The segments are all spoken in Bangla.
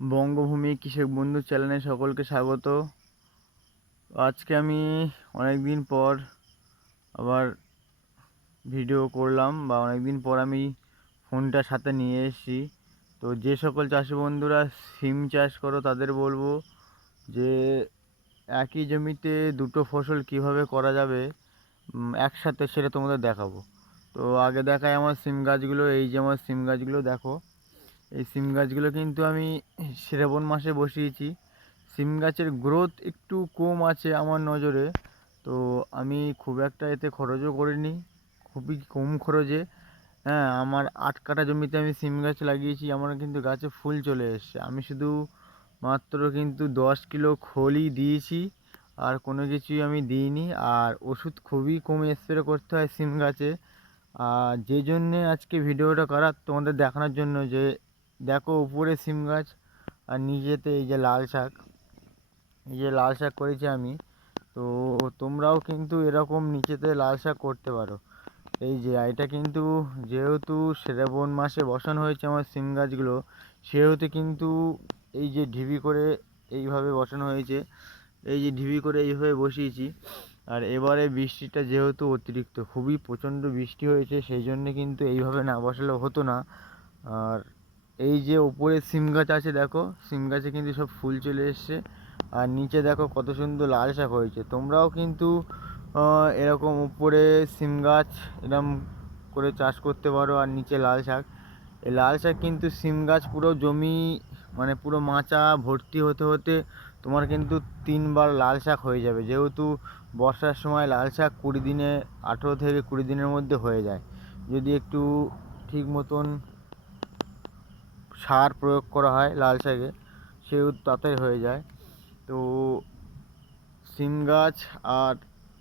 বঙ্গভূমি কৃষক বন্ধু চ্যানেলে সকলকে স্বাগত। আজকে আমি অনেক দিন পর আবার ভিডিও করলাম বা অনেক দিন পর আমি ফোনটা সাথে নিয়ে এসেছি। তো যে সকল চাষি বন্ধুরা সিম চাষ করো তাদের বলব যে একই জমিতে দুটো ফসল কীভাবে করা যাবে একসাথে সেটা তোমাদের দেখাবো। তো আগে দেখায় আমার সিম গাছগুলো, এই যে আমার সিম গাছগুলো দেখো। এই সিম গাছগুলো কিন্তু আমি শ্রাবণ মাসে বসিয়েছি। সিম গাছের গ্রোথ একটু কম আছে আমার নজরে। তো আমি খুব একটা এতে খরচও করিনি, খুবই কম খরচে। হ্যাঁ আমার আট কাঠা জমিতে আমি সিম গাছ লাগিয়েছি, আমার কিন্তু গাছে ফুল চলে এসছে। আমি শুধু মাত্র কিন্তু দশ কিলো খোলই দিয়েছি, আর কোনো কিছুই আমি দিইনি। আর ওষুধ খুবই কম স্প্রে করতে হয় সিম গাছে। আর যে জন্যে আজকে ভিডিওটা করা তোমাদের দেখানোর জন্য যে দেখো, উপরে সিম গাছ আর নিচেতে এই যে লাল শাক। এই যে লাল শাক করেছি আমি, তো তোমরাও কিন্তু এরকম নিচেতে লাল শাক করতে পারো। এই যে, এটা কিন্তু যেহেতু শ্রাবণ মাসে বসানো হয়েছে আমার সিম গাছগুলো, সেহেতু কিন্তু এই যে ঢিবি করে এইভাবে বসানো হয়েছে, এই যে ঢিবি করে এইভাবে বসিয়েছি। আর এবারে বৃষ্টিটা যেহেতু অতিরিক্ত, খুবই প্রচণ্ড বৃষ্টি হয়েছে, সেই জন্যে কিন্তু এইভাবে না বসালে হতো না। আর এই যে উপরে সিম গাছ আছে, দেখো। সিম গাছে কিন্তু সব ফুল চলে এসছে। আর নিচে দেখো কত সুন্দর লাল শাক হয়েছে। তোমরাও কিন্তু এরকম উপরে সিম গাছ এরকম করে চাষ করতে পারো, আর নিচে লাল শাক। এই লাল শাক কিন্তু সিম গাছ পুরো জমি মানে পুরো মাচা, ভর্তি হতে হতে তোমার কিন্তু তিনবার লাল শাক হয়ে যাবে। যেহেতু বর্ষার সময় লাল শাক কুড়ি দিনে, আঠেরো থেকে কুড়ি দিনের মধ্যে হয়ে যায়। যদি একটু ঠিক মতন সার প্রয়োগ করা হয় লাল শাকে, সেও তাতে হয়ে যায়। তো সিম গাছ আর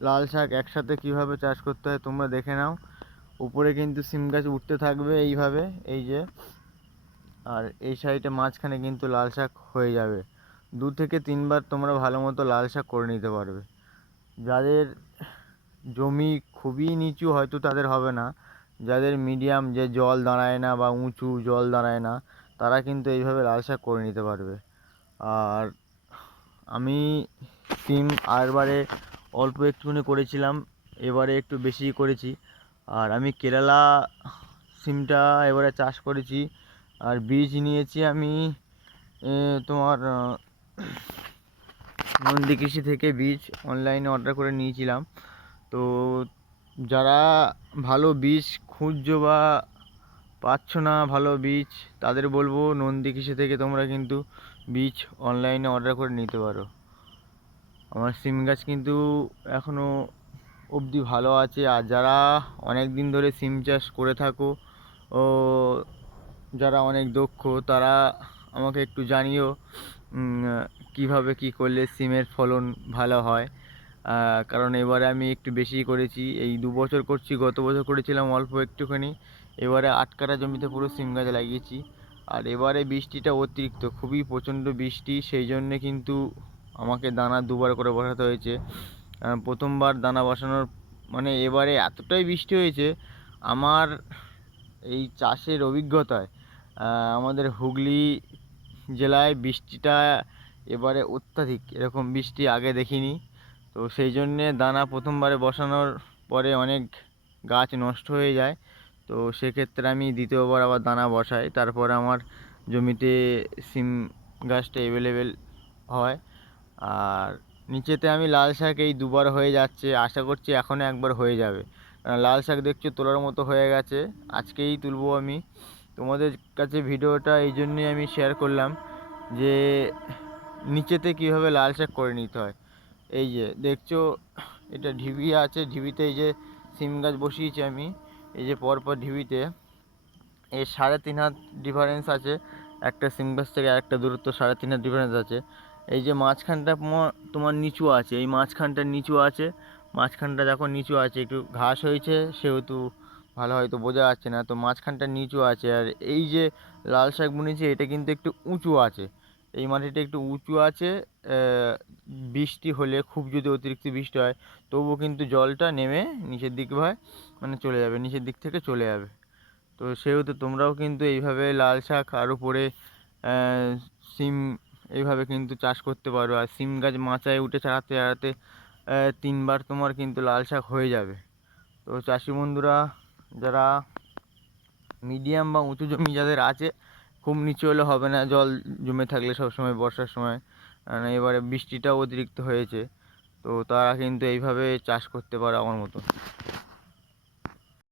লাল শাক একসাথে কীভাবে চাষ করতে হয় তোমরা দেখে নাও। উপরে কিন্তু সিম গাছ উঠতে থাকবে এইভাবে, এই যে। আর এই সাইডে মাঝখানে কিন্তু লাল শাক হয়ে যাবে। দু থেকে তিনবার তোমরা ভালো মতো লাল শাক করে নিতে পারবে। যাদের জমি খুবই নিচু হয়তো তাদের হবে না। যাদের মিডিয়াম যে জল দাঁড়ায় না বা উঁচু জল দাঁড়ায় না তারা কিন্তু এইভাবে লাল শাক করে নিতে পারবে। আর আমি সিম আরবারে অল্প একটুখানি করেছিলাম, এবারে একটু বেশি করেছি। আর আমি কেরালা সিমটা এবারে চাষ করেছি। আর বীজ নিয়েছি আমি তোমার নন্দী কৃষি থেকে বীজ অনলাইনে অর্ডার করে নিয়েছিলাম। তো যারা ভালো বীজ খুঁজছো বা পাচ্ছ না ভালো বীজ, তাদের বলব নন্দী কৃষি থেকে তোমরা কিন্তু বীজ অনলাইনে অর্ডার করে নিতে পারো। আমার সিম গাছ কিন্তু এখনও অবধি ভালো আছে, আর যারা অনেক দিন ধরে সিম চাষ করে থাকো ও যারা অনেক দক্ষ, তারা আমাকে একটু জানিও কীভাবে কি করলে সিমের ফলন ভালো হয়। কারণ এবারে আমি একটু বেশি করেছি, এই দু বছর করছি, গত বছর করেছিলাম অল্প একটুখানি এবারে আট কাঠা জমিতে পুরো সিম গাছ লাগিয়েছি। আর এবারে বৃষ্টিটা অতিরিক্ত, খুবই প্রচণ্ড বৃষ্টি, সেই জন্যে কিন্তু আমাকে দানা দুবার করে বসাতে হয়েছে। প্রথমবার দানা বসানোর মানে এবারে এতটাই বৃষ্টি হয়েছে, আমার এই চাষের অভিজ্ঞতায় আমাদের হুগলি জেলায় বৃষ্টিটা এবারে অত্যাধিক, এরকম বৃষ্টি আগে দেখিনি। তো সেই জন্যে দানা প্রথমবারে বসানোর পরে অনেক গাছ নষ্ট হয়ে যায়। তো সেক্ষেত্রে আমি দ্বিতীয়বার আবার দানা বসাই। তারপর আমার জমিতে সিম গাছটা অ্যাভেলেবেল হয়। আর নিচেতে আমি লাল শাক এই দুবার হয়ে যাচ্ছে, আশা করছি এখনও একবার হয়ে যাবে। কারণ লাল শাক দেখছ তোলার মতো হয়ে গেছে, আজকেই তুলবো আমি। তোমাদের কাছে ভিডিওটা এই জন্যই আমি শেয়ার করলাম যে নিচেতে কীভাবে লাল শাক করে নিতে হয়। এই যে দেখছ, এটা ঢিবি আছে, ঢিবিতে এই যে সিম গাছ বসিয়েছি আমি। এই যে পরপর ঢিবিতে এর সাড়ে তিন হাত ডিফারেন্স আছে, একটা সিম গাছ থেকে একটা দূরত্ব সাড়ে তিন হাত ডিফারেন্স আছে। এই যে মাঝখানটা তোমার নিচু আছে, এই মাঝখানটা নিচু আছে, মাঝখানটা যখন নিচু আছে, একটু ঘাস হয়েছে, সেহেতু ভালো হয়তো বোঝা যাচ্ছে না, তো মাঝখানটা নিচু আছে, আর এই যে লাল শাক বুনেছি, এটা কিন্তু একটু উঁচু আছে। এই মাটিটা একটু উঁচু আছে বৃষ্টি হলে খুব যদি অতিরিক্ত বৃষ্টি হয়, তবুও কিন্তু জলটা নেমে নিচের দিক হয় মানে চলে যাবে, নিচের দিক থেকে চলে যাবে। তো সেহেতু তোমরাও কিন্তু এইভাবে লাল শাক আর উপরে সিম এইভাবে কিন্তু চাষ করতে পারো। আর সিম গাছ মাচায় উঠে চাড়াতে চাড়াতে তিনবার তোমার কিন্তু লাল শাক হয়ে যাবে। তো চাষি বন্ধুরা, যারা মিডিয়াম বা উঁচু জমি যাদের আছে খুব নিচু হলে হবে না, জল জমে থাকলে সব সময় বর্ষার সময়। মানে এবারে বৃষ্টিটাও অতিরিক্ত হয়েছে, তো তারা কিন্তু এইভাবে চাষ করতে পারে আমার মতো।